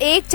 1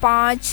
5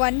1